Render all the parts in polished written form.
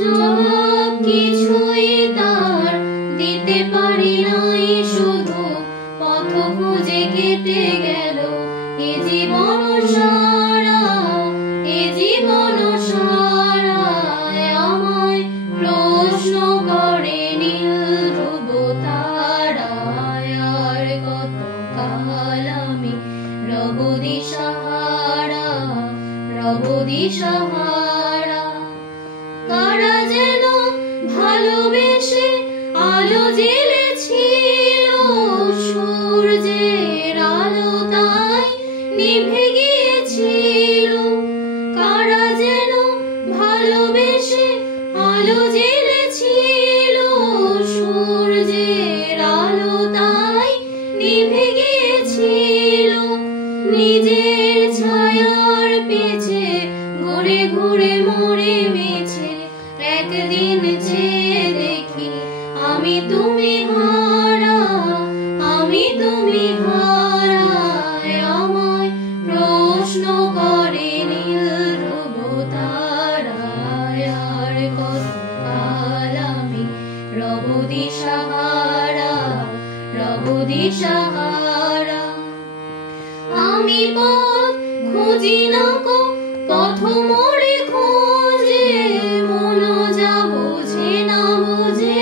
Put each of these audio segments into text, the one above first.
জবাব কিছুই তার দিতে পারি নাই, শুধু পথ খুঁজে কেটে গেল এ জীবন সারা, এ জীবন সারা। আমায় প্রশ্ন করে নীল ধ্রুব তারায়, আর কত কাল আমি রব দিশাহারা, রব দিশাহারা। কারা যেন ভালোবেসে আলো জ্বেলেছিল, সূর্যের আলো তাই নিভে গিয়েছিল। কারা যেন ভালোবেসে আলো জ্বেলেছিল, সূর্যের আলো তাই নিভে গিয়েছিল। নিজের ছায়ার পেছে ঘুরে ঘুরে মরে মিছে, একদিন চেয়ে দেখি আমি তুমি হারা, আমি তুমি হারা। আমায় প্রশ্ন করে নীল ধ্রুব তারায়, আর কত কাল আমি রব দিশাহারা, রব দিশাহারা। আমি পথ খুঁজি না কো পথ মোড়ে খোঁজে, মন যা বোঝে না বোঝে,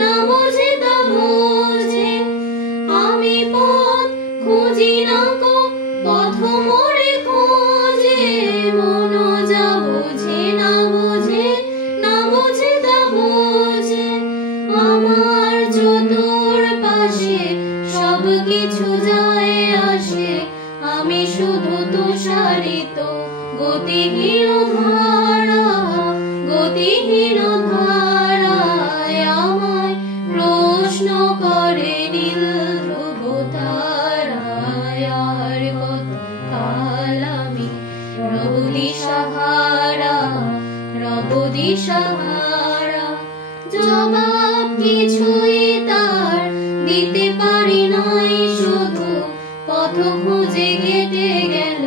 না বোঝে তা বোঝে। আমি পথ খুঁজি না কো পথ মোড়ে খোঁজে, মন যা বোঝে না বোঝে, না বোঝে তা বোঝে। আমার চতুর পাশে সব কিছু যায় আসে, আমি শুধু তুষারিত গতিহীন ধারা, গতিহীন ধারায়। আমায় প্রশ্ন করে নীল ধ্রুব তারায়, আর কত কাল আমি রব দিশাহারা, রব দিশাহারা। জবাব কিছুই তার দিতে পারি নাই, শুধু পথ খুঁজে কেটে গেল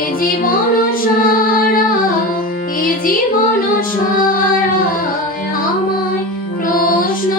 এ জীবন সারা, এ জীবন সারা। আমায় প্রশ্ন